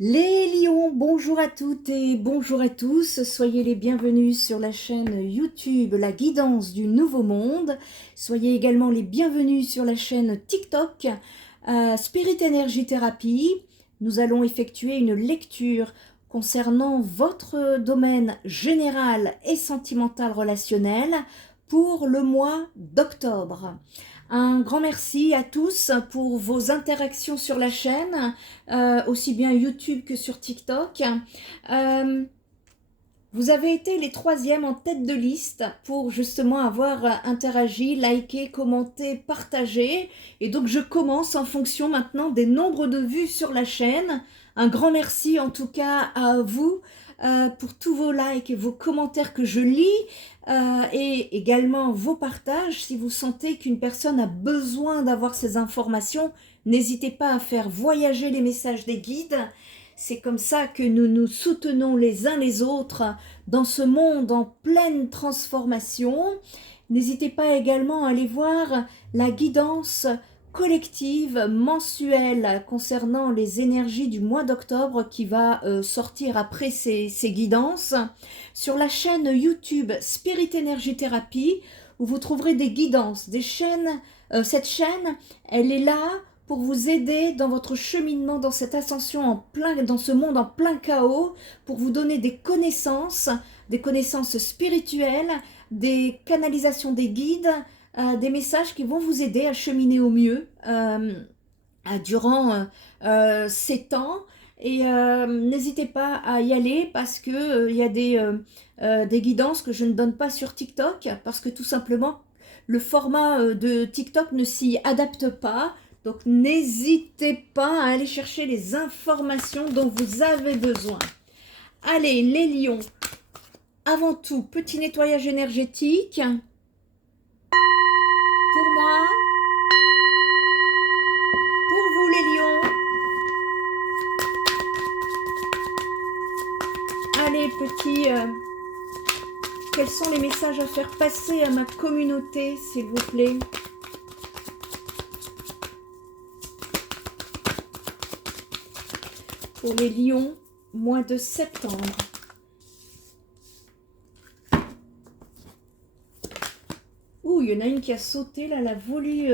Les lions, bonjour à toutes et bonjour à tous. Soyez les bienvenus sur la chaîne YouTube La Guidance du Nouveau Monde. Soyez également les bienvenus sur la chaîne TikTok Spirit Energy Therapy. Nous allons effectuer une lecture concernant votre domaine général et sentimental relationnel pour le mois d'octobre. Un grand merci à tous pour vos interactions sur la chaîne, aussi bien YouTube que sur TikTok. Vous avez été les troisièmes en tête de liste pour justement avoir interagi, liké, commenté, partagé. Et donc je commence en fonction maintenant des nombres de vues sur la chaîne. Un grand merci en tout cas à vous pour tous vos likes et vos commentaires que je lis. Et également vos partages. Si vous sentez qu'une personne a besoin d'avoir ces informations, n'hésitez pas à faire voyager les messages des guides. C'est comme ça que nous nous soutenons les uns les autres dans ce monde en pleine transformation. N'hésitez pas également à aller voir la guidance collective mensuelle concernant les énergies du mois d'octobre qui va sortir après ces guidances sur la chaîne YouTube Spirit Energy Therapy où vous trouverez des guidances, des chaînes. Cette chaîne, elle est là pour vous aider dans votre cheminement, dans cette ascension dans ce monde en plein chaos, pour vous donner des connaissances spirituelles, des canalisations des guides, des messages qui vont vous aider à cheminer au mieux durant ces temps. Et n'hésitez pas à y aller parce que il y a des guidances que je ne donne pas sur TikTok parce que tout simplement le format de TikTok ne s'y adapte pas. Donc n'hésitez pas à aller chercher les informations dont vous avez besoin. Allez, les lions, avant tout, petit nettoyage énergétique. Pour moi, pour vous les lions. Allez, petit, quels sont les messages à faire passer à ma communauté, s'il vous plaît? Pour les lions, mois de septembre. Ouh, il y en a une qui a sauté, là, elle a voulu...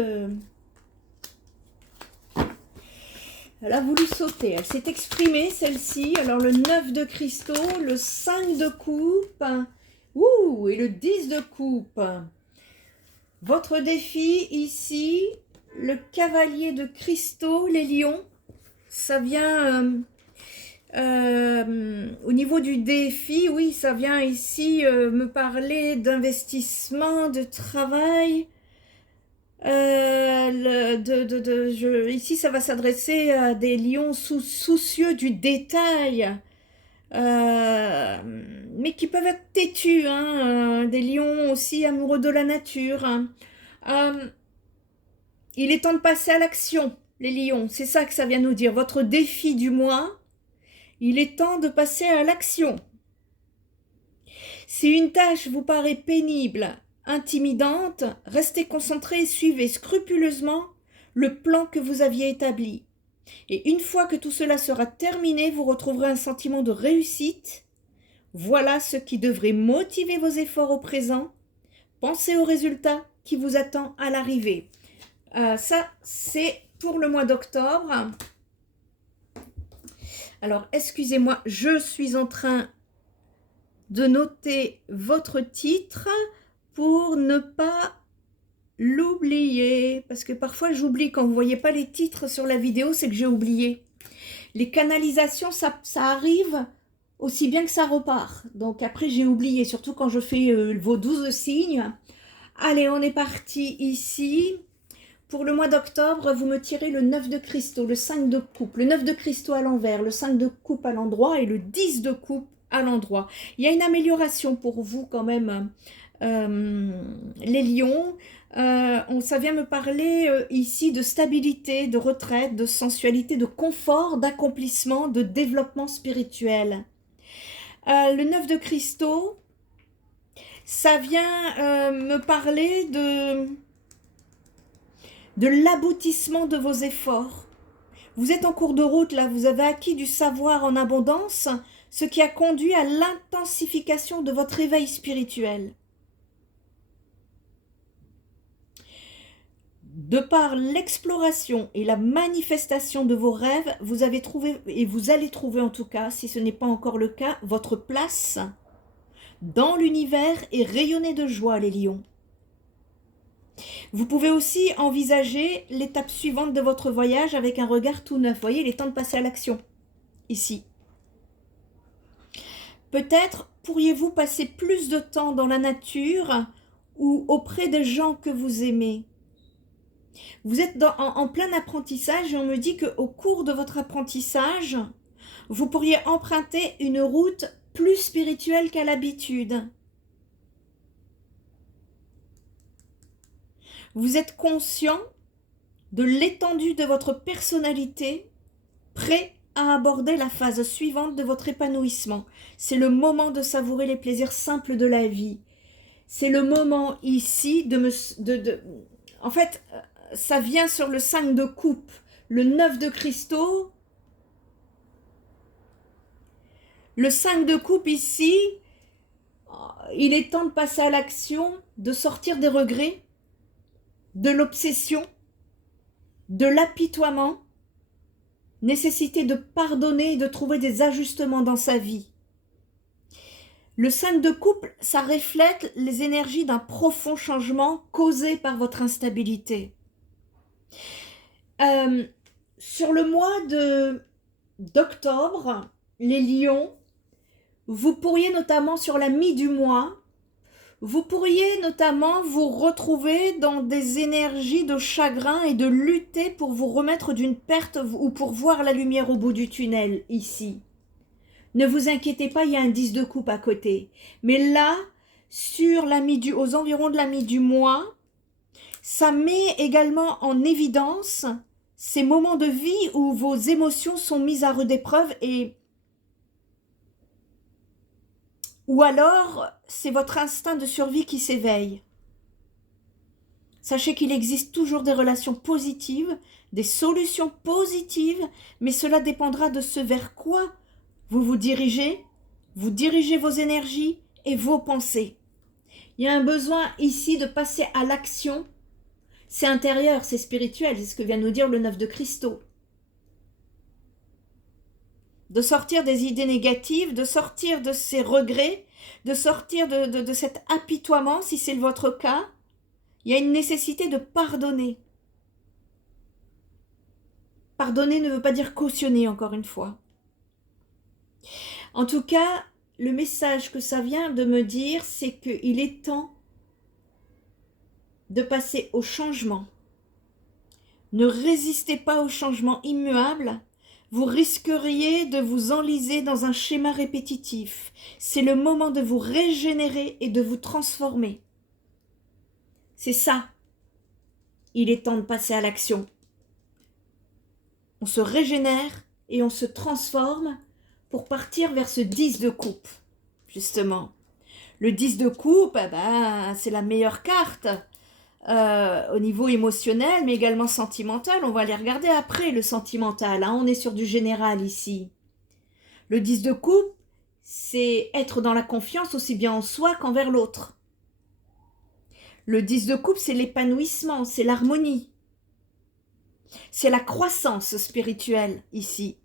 Elle a voulu sauter, elle s'est exprimée celle-ci. Alors le 9 de cristaux, le 5 de coupe, ouh, et le 10 de coupe. Votre défi ici, le cavalier de cristaux, les lions, ça vient au niveau du défi, oui, ça vient ici me parler d'investissement, de travail. Ici, ça va s'adresser à des lions soucieux du détail, mais qui peuvent être têtus, hein, des lions aussi amoureux de la nature. Hein. Il est temps de passer à l'action, les lions, c'est ça que ça vient nous dire. Votre défi du mois, il est temps de passer à l'action. Si une tâche vous paraît pénible, intimidante, restez concentré et suivez scrupuleusement le plan que vous aviez établi. Et une fois que tout cela sera terminé, vous retrouverez un sentiment de réussite. Voilà ce qui devrait motiver vos efforts au présent. Pensez au résultat qui vous attend à l'arrivée. Ça, c'est pour le mois d'octobre. Alors, excusez-moi, je suis en train de noter votre titre pour ne pas l'oublier, parce que parfois j'oublie. Quand vous ne voyez pas les titres sur la vidéo, c'est que j'ai oublié. Les canalisations, ça arrive aussi bien que ça repart. Donc après, j'ai oublié, surtout quand je fais vos 12 signes. Allez, on est parti ici. Pour le mois d'octobre, vous me tirez le 9 de cristaux, le 5 de coupe, le 9 de cristaux à l'envers, le 5 de coupe à l'endroit et le 10 de coupe à l'endroit. Il y a une amélioration pour vous quand même, les lions. Ça vient me parler ici de stabilité, de retraite, de sensualité, de confort, d'accomplissement, de développement spirituel. Le 9 de cristaux, ça vient me parler de l'aboutissement de vos efforts. Vous êtes en cours de route, là, vous avez acquis du savoir en abondance, ce qui a conduit à l'intensification de votre éveil spirituel. De par l'exploration et la manifestation de vos rêves, vous avez trouvé, et vous allez trouver en tout cas, si ce n'est pas encore le cas, votre place dans l'univers et rayonner de joie, les lions. Vous pouvez aussi envisager l'étape suivante de votre voyage avec un regard tout neuf. Vous voyez, il est temps de passer à l'action, ici. Peut-être pourriez-vous passer plus de temps dans la nature ou auprès des gens que vous aimez. Vous êtes en plein apprentissage et on me dit qu'au cours de votre apprentissage, vous pourriez emprunter une route plus spirituelle qu'à l'habitude. Vous êtes conscient de l'étendue de votre personnalité, prêt à aborder la phase suivante de votre épanouissement. C'est le moment de savourer les plaisirs simples de la vie. C'est le moment ici en fait, ça vient sur le 5 de coupe, le 9 de cristaux. Le 5 de coupe ici, il est temps de passer à l'action, de sortir des regrets, de l'obsession, de l'apitoiement, nécessité de pardonner et de trouver des ajustements dans sa vie. Le 5 de coupe, ça reflète les énergies d'un profond changement causé par votre instabilité. Sur le mois d'octobre, les lions, vous pourriez notamment sur la mi du mois, vous pourriez notamment vous retrouver dans des énergies de chagrin et de lutter pour vous remettre d'une perte ou pour voir la lumière au bout du tunnel, ici. Ne vous inquiétez pas, il y a un 10 de coupe à côté. Mais là, aux environs de la mi du mois, ça met également en évidence ces moments de vie où vos émotions sont mises à rude épreuve ou alors c'est votre instinct de survie qui s'éveille. Sachez qu'il existe toujours des relations positives, des solutions positives, mais cela dépendra de ce vers quoi vous dirigez vos énergies et vos pensées. Il y a un besoin ici de passer à l'action. C'est intérieur, c'est spirituel, c'est ce que vient nous dire le 9 de cristaux. De sortir des idées négatives, de sortir de ces regrets, de sortir de cet apitoiement, si c'est votre cas. Il y a une nécessité de pardonner. Pardonner ne veut pas dire cautionner, encore une fois. En tout cas, le message que ça vient de me dire, c'est qu'il est temps de passer au changement. Ne résistez pas au changement immuable. Vous risqueriez de vous enliser dans un schéma répétitif. C'est le moment de vous régénérer et de vous transformer. C'est ça. Il est temps de passer à l'action. On se régénère et on se transforme pour partir vers ce 10 de coupe, justement. Le 10 de coupe, c'est la meilleure carte au niveau émotionnel, mais également sentimental. On va aller regarder après le sentimental. On est sur du général ici. Le 10 de coupe, c'est être dans la confiance aussi bien en soi qu'envers l'autre. Le 10 de coupe, c'est l'épanouissement, c'est l'harmonie. C'est la croissance spirituelle ici.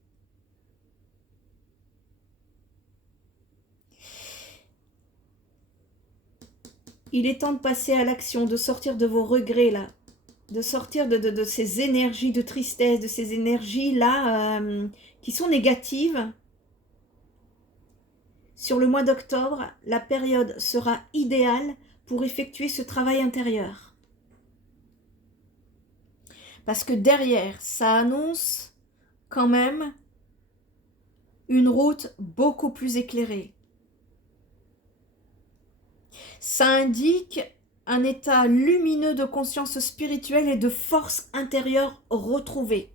Il est temps de passer à l'action, de sortir de vos regrets là, de sortir de ces énergies de tristesse, de ces énergies là qui sont négatives. Sur le mois d'octobre, la période sera idéale pour effectuer ce travail intérieur. Parce que derrière, ça annonce quand même une route beaucoup plus éclairée. Ça indique un état lumineux de conscience spirituelle et de force intérieure retrouvée.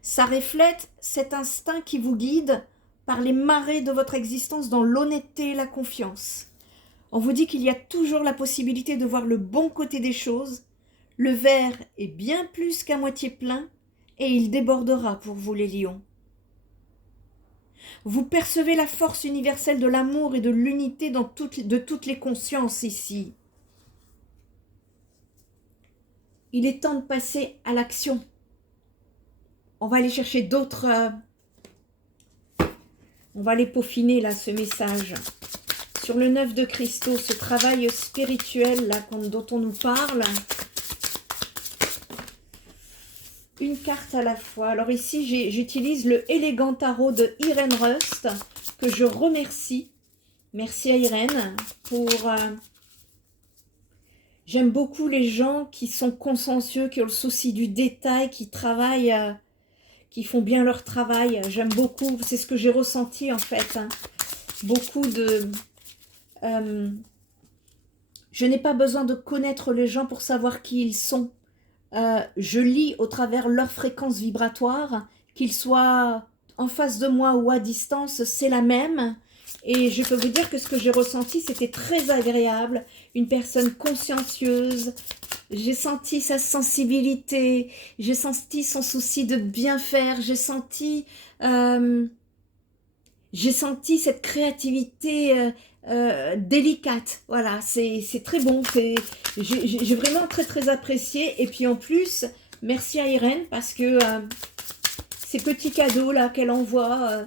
Ça reflète cet instinct qui vous guide par les marées de votre existence dans l'honnêteté et la confiance. On vous dit qu'il y a toujours la possibilité de voir le bon côté des choses, Le verre est bien plus qu'à moitié plein et il débordera pour vous les lions. Vous percevez la force universelle de l'amour et de l'unité de toutes les consciences ici. Il est temps de passer à l'action. On va aller chercher d'autres... on va aller peaufiner là ce message. Sur le 9 de Cristaux, ce travail spirituel là, dont on nous parle. Une carte à la fois. Alors ici, j'utilise le élégant tarot de Irène Rust, que je remercie. Merci à Irène pour... j'aime beaucoup les gens qui sont consciencieux, qui ont le souci du détail, qui travaillent, qui font bien leur travail. J'aime beaucoup, c'est ce que j'ai ressenti en fait. Hein. Beaucoup de... je n'ai pas besoin de connaître les gens pour savoir qui ils sont. Je lis au travers leur fréquence vibratoire, qu'ils soient en face de moi ou à distance, c'est la même. Et je peux vous dire que ce que j'ai ressenti, c'était très agréable. Une personne consciencieuse. J'ai senti sa sensibilité. J'ai senti son souci de bien faire. J'ai senti cette créativité délicate. Voilà, c'est très bon. J'ai vraiment très apprécié. Et puis en plus, merci à Irène parce que ces petits cadeaux là qu'elle envoie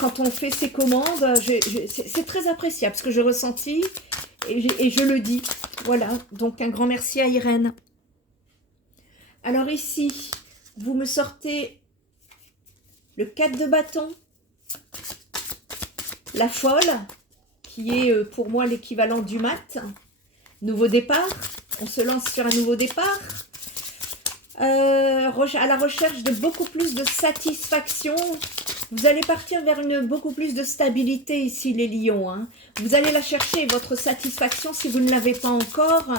quand on fait ses commandes, c'est très appréciable ce que j'ai ressenti et je le dis. Voilà, donc un grand merci à Irène. Alors ici, vous me sortez le 4 de bâton, la folle, qui est pour moi l'équivalent du mat. Nouveau départ, on se lance sur un nouveau départ. À la recherche de beaucoup plus de satisfaction. Vous allez partir vers beaucoup plus de stabilité ici, les lions. Hein. Vous allez la chercher, votre satisfaction, si vous ne l'avez pas encore.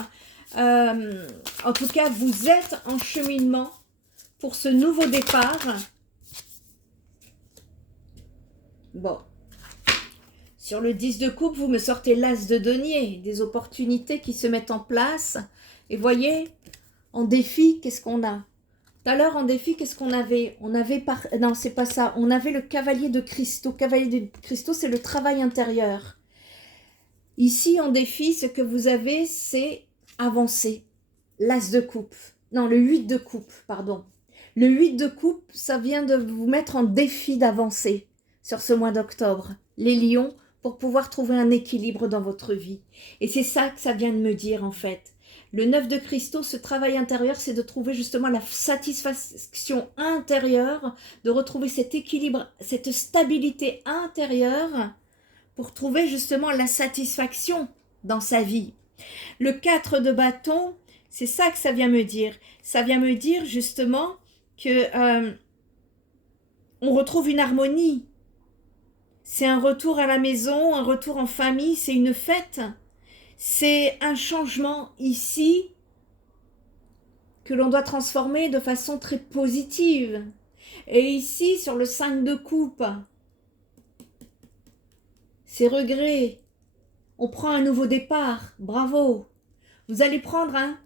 En tout cas, vous êtes en cheminement pour ce nouveau départ. Bon. Sur le 10 de coupe, vous me sortez l'as de denier, des opportunités qui se mettent en place. Et voyez, en défi, qu'est-ce qu'on a? Tout à l'heure, en défi, qu'est-ce qu'on avait? Non, c'est pas ça. On avait le cavalier de cristaux. Cavalier de cristaux, c'est le travail intérieur. Ici, en défi, ce que vous avez, c'est avancer. L'as de coupe. Non, le 8 de coupe, pardon. Le 8 de coupe, ça vient de vous mettre en défi d'avancer sur ce mois d'octobre. Les lions, pour pouvoir trouver un équilibre dans votre vie. Et c'est ça que ça vient de me dire, en fait. Le 9 de cristaux, ce travail intérieur, c'est de trouver justement la satisfaction intérieure, de retrouver cet équilibre, cette stabilité intérieure pour trouver justement la satisfaction dans sa vie. Le 4 de bâton, c'est ça que ça vient me dire. Ça vient me dire justement que on retrouve une harmonie. C'est un retour à la maison, un retour en famille, c'est une fête. C'est un changement ici que l'on doit transformer de façon très positive. Et ici, sur le 5 de coupe, c'est regret. On prend un nouveau départ. Bravo. Vous allez prendre, hein.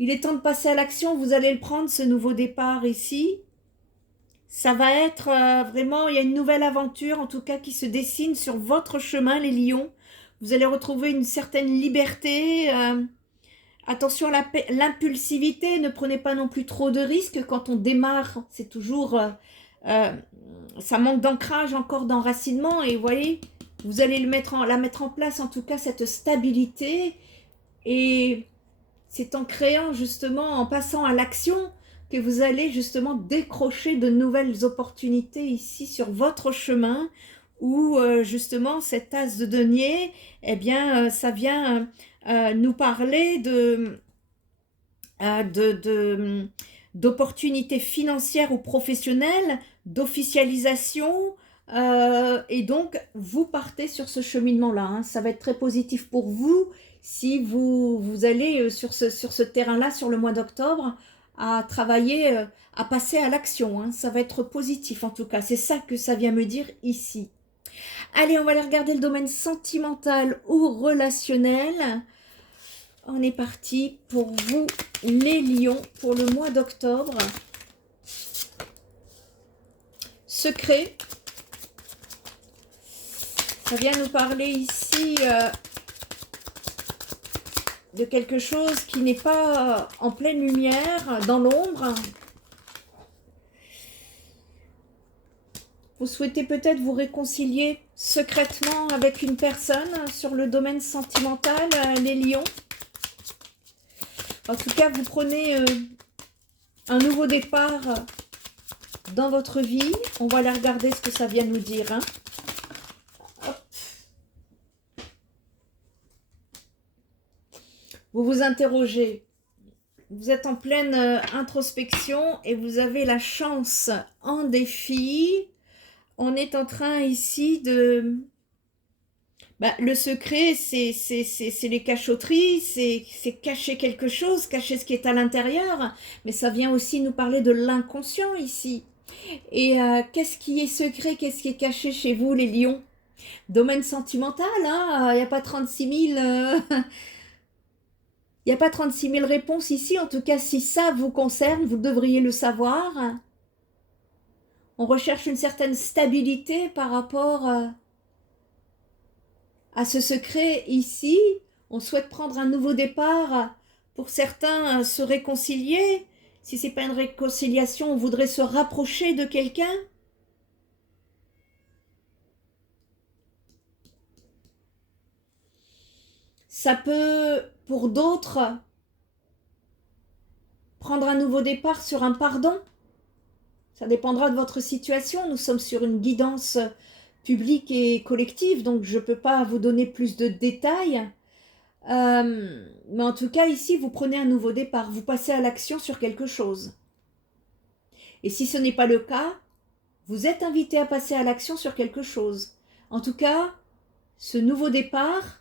Il est temps de passer à l'action. Vous allez le prendre, ce nouveau départ ici. Ça va être vraiment, il y a une nouvelle aventure, en tout cas, qui se dessine sur votre chemin, les lions. Vous allez retrouver une certaine liberté. Attention à l'impulsivité. Ne prenez pas non plus trop de risques quand on démarre. C'est toujours... ça manque d'ancrage, encore d'enracinement. Et vous voyez, vous allez la mettre en place, en tout cas, cette stabilité. Et c'est en créant, justement, en passant à l'action, que vous allez justement décrocher de nouvelles opportunités ici sur votre chemin. Où justement cet as de denier, eh bien, ça vient nous parler d'opportunités financières ou professionnelles, d'officialisation, et donc vous partez sur ce cheminement-là. Hein. Ça va être très positif pour vous si vous allez sur ce terrain-là, sur le mois d'octobre, à travailler, à passer à l'action. Hein. Ça va être positif en tout cas, c'est ça que ça vient me dire ici. Allez, on va aller regarder le domaine sentimental ou relationnel. On est parti pour vous, les lions, pour le mois d'octobre. Secret. Ça vient nous parler ici de quelque chose qui n'est pas en pleine lumière, dans l'ombre. Vous souhaitez peut-être vous réconcilier secrètement avec une personne sur le domaine sentimental, les lions. En tout cas, vous prenez un nouveau départ dans votre vie. On va aller regarder ce que ça vient nous dire. Hein. Vous vous interrogez. Vous êtes en pleine introspection et vous avez la chance en défi. On est en train ici de... le secret, c'est les cachotteries, c'est cacher quelque chose, cacher ce qui est à l'intérieur. Mais ça vient aussi nous parler de l'inconscient ici. Et qu'est-ce qui est secret, qu'est-ce qui est caché chez vous, les lions? Domaine sentimental, hein, il n'y a pas 36 000... Il n'y a pas 36 000 réponses ici. En tout cas, si ça vous concerne, vous devriez le savoir. On recherche une certaine stabilité par rapport à ce secret ici. On souhaite prendre un nouveau départ. Pour certains, se réconcilier. Si ce n'est pas une réconciliation, on voudrait se rapprocher de quelqu'un. Ça peut, pour d'autres, prendre un nouveau départ sur un pardon. Ça dépendra de votre situation. Nous sommes sur une guidance publique et collective, donc je ne peux pas vous donner plus de détails. Mais en tout cas, ici, vous prenez un nouveau départ. Vous passez à l'action sur quelque chose. Et si ce n'est pas le cas, vous êtes invité à passer à l'action sur quelque chose. En tout cas, ce nouveau départ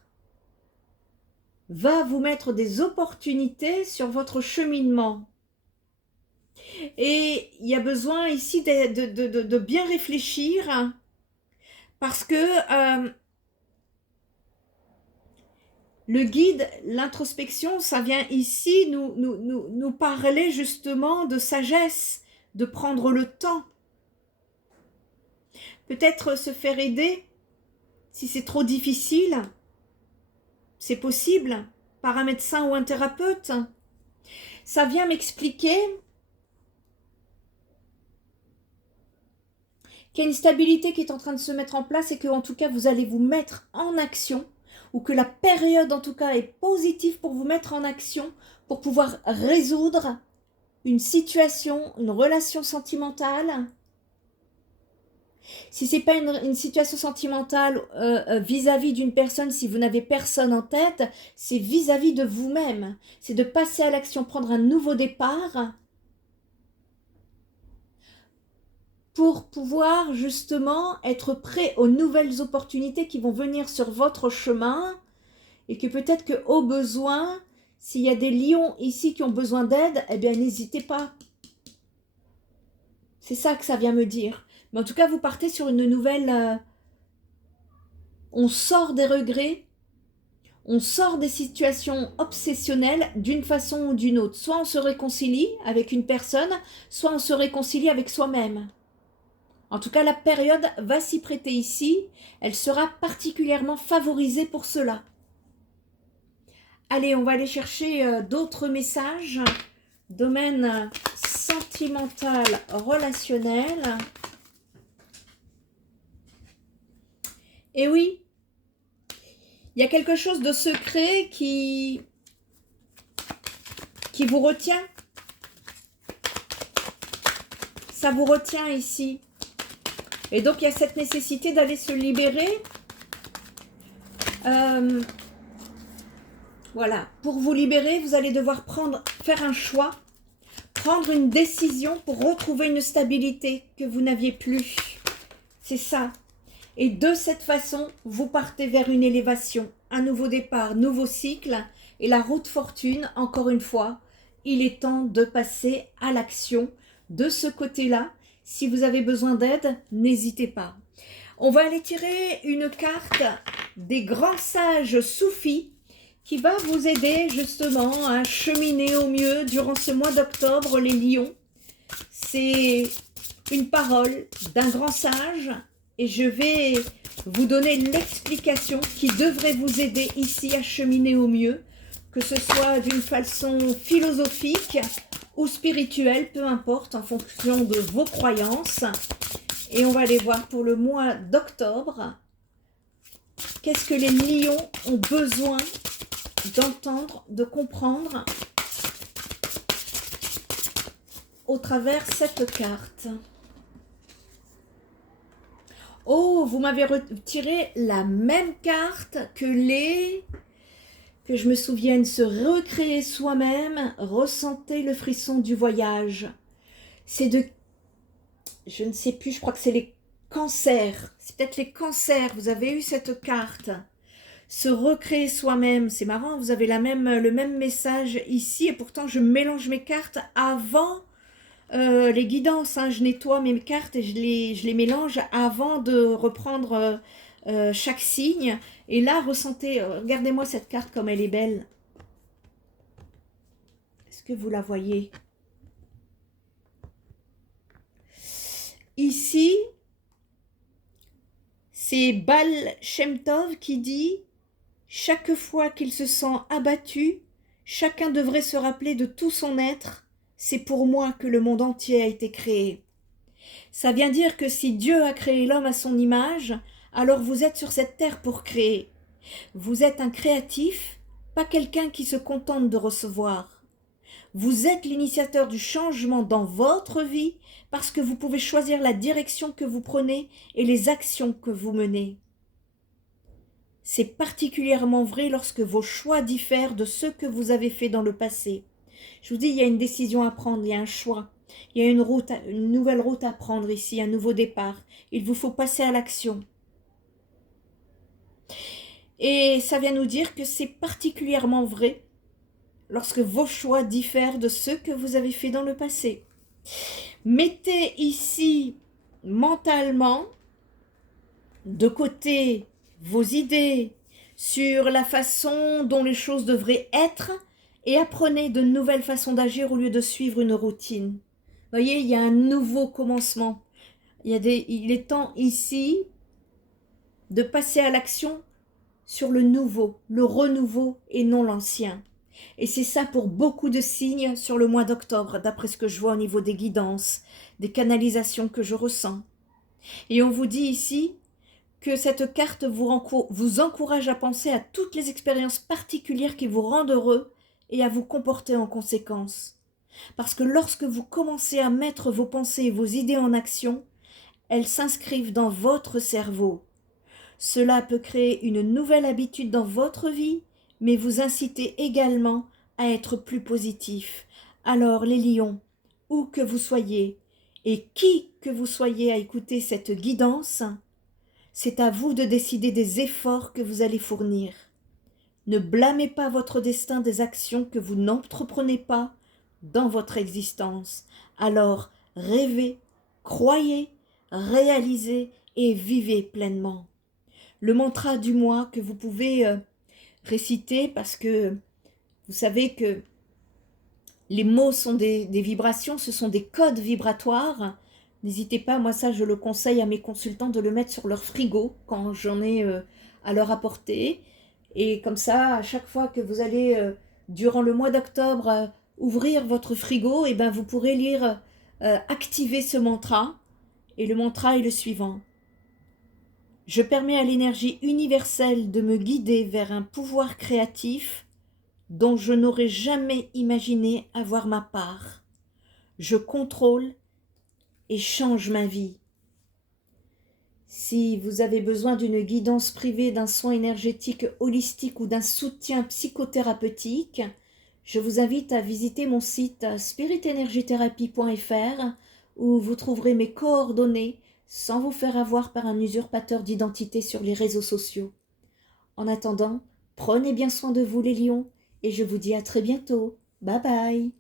va vous mettre des opportunités sur votre cheminement. Et il y a besoin ici de bien réfléchir parce que le guide, l'introspection, ça vient ici nous parler justement de sagesse, de prendre le temps. Peut-être se faire aider si c'est trop difficile. C'est possible par un médecin ou un thérapeute. Ça vient m'expliquer qu'il y a une stabilité qui est en train de se mettre en place et que en tout cas vous allez vous mettre en action ou que la période en tout cas est positive pour vous mettre en action pour pouvoir résoudre une situation, une relation sentimentale. Si ce n'est pas une situation sentimentale vis-à-vis d'une personne, si vous n'avez personne en tête, c'est vis-à-vis de vous-même. C'est de passer à l'action, prendre un nouveau départ pour pouvoir justement être prêt aux nouvelles opportunités qui vont venir sur votre chemin et que peut-être qu'au besoin, s'il y a des lions ici qui ont besoin d'aide, eh bien n'hésitez pas. C'est ça que ça vient me dire. Mais en tout cas, vous partez sur une nouvelle... on sort des regrets, on sort des situations obsessionnelles d'une façon ou d'une autre. Soit on se réconcilie avec une personne, soit on se réconcilie avec soi-même. En tout cas, la période va s'y prêter ici. Elle sera particulièrement favorisée pour cela. Allez, on va aller chercher d'autres messages. Domaine sentimental, relationnel. Et oui, il y a quelque chose de secret qui vous retient. Ça vous retient ici. Et donc, il y a cette nécessité d'aller se libérer. Voilà. Pour vous libérer, vous allez devoir faire un choix, prendre une décision pour retrouver une stabilité que vous n'aviez plus. C'est ça. Et de cette façon, vous partez vers une élévation, un nouveau départ, nouveau cycle. Et la route fortune, encore une fois, il est temps de passer à l'action de ce côté-là. Si vous avez besoin d'aide, n'hésitez pas. On va aller tirer une carte des grands sages soufis qui va vous aider justement à cheminer au mieux durant ce mois d'octobre, les lions. C'est une parole d'un grand sage et je vais vous donner l'explication qui devrait vous aider ici à cheminer au mieux, que ce soit d'une façon philosophique ou spirituelle, peu importe, en fonction de vos croyances. Et on va aller voir pour le mois d'octobre, qu'est-ce que les lions ont besoin d'entendre, de comprendre au travers cette carte. Oh, vous m'avez retiré la même carte que que je me souvienne, se recréer soi-même, ressentez le frisson du voyage. C'est de, je ne sais plus, je crois que c'est les cancers. C'est peut-être les cancers, vous avez eu cette carte. Se recréer soi-même, c'est marrant, vous avez le même message ici et pourtant je mélange mes cartes avant les guidances, hein. Je nettoie mes cartes et je les mélange avant de reprendre chaque signe. Et là, ressentez, regardez-moi cette carte comme elle est belle. Est-ce que vous la voyez? Ici, c'est Baal Shem Tov qui dit « Chaque fois qu'il se sent abattu, chacun devrait se rappeler de tout son être. C'est pour moi que le monde entier a été créé. » Ça vient dire que si Dieu a créé l'homme à son image, alors vous êtes sur cette terre pour créer. Vous êtes un créatif, pas quelqu'un qui se contente de recevoir. Vous êtes l'initiateur du changement dans votre vie parce que vous pouvez choisir la direction que vous prenez et les actions que vous menez. C'est particulièrement vrai lorsque vos choix diffèrent de ceux que vous avez faits dans le passé. Je vous dis, il y a une décision à prendre, il y a un choix. Il y a une nouvelle route à prendre ici, un nouveau départ. Il vous faut passer à l'action. Et ça vient nous dire que c'est particulièrement vrai lorsque vos choix diffèrent de ceux que vous avez faits dans le passé. Mettez ici mentalement de côté vos idées sur la façon dont les choses devraient être et apprenez de nouvelles façons d'agir au lieu de suivre une routine. Vous voyez, il y a un nouveau commencement. Il est temps ici de passer à l'action sur le nouveau, le renouveau et non l'ancien. Et c'est ça pour beaucoup de signes sur le mois d'octobre, d'après ce que je vois au niveau des guidances, des canalisations que je ressens. Et on vous dit ici que cette carte vous encourage à penser à toutes les expériences particulières qui vous rendent heureux et à vous comporter en conséquence. Parce que lorsque vous commencez à mettre vos pensées et vos idées en action, elles s'inscrivent dans votre cerveau. Cela peut créer une nouvelle habitude dans votre vie, mais vous inciter également à être plus positif. Alors les lions, où que vous soyez, et qui que vous soyez à écouter cette guidance, c'est à vous de décider des efforts que vous allez fournir. Ne blâmez pas votre destin des actions que vous n'entreprenez pas dans votre existence. Alors rêvez, croyez, réalisez et vivez pleinement. Le mantra du mois que vous pouvez réciter parce que vous savez que les mots sont des vibrations, ce sont des codes vibratoires. N'hésitez pas, moi ça je le conseille à mes consultants de le mettre sur leur frigo quand j'en ai à leur apporter. Et comme ça, à chaque fois que vous allez, durant le mois d'octobre, ouvrir votre frigo, et ben vous pourrez lire, activer ce mantra. Et le mantra est le suivant. Je permets à l'énergie universelle de me guider vers un pouvoir créatif dont je n'aurais jamais imaginé avoir ma part. Je contrôle et change ma vie. Si vous avez besoin d'une guidance privée, d'un soin énergétique holistique ou d'un soutien psychothérapeutique, je vous invite à visiter mon site spiritenergitherapie.fr où vous trouverez mes coordonnées sans vous faire avoir par un usurpateur d'identité sur les réseaux sociaux. En attendant, prenez bien soin de vous les lions et je vous dis à très bientôt. Bye bye.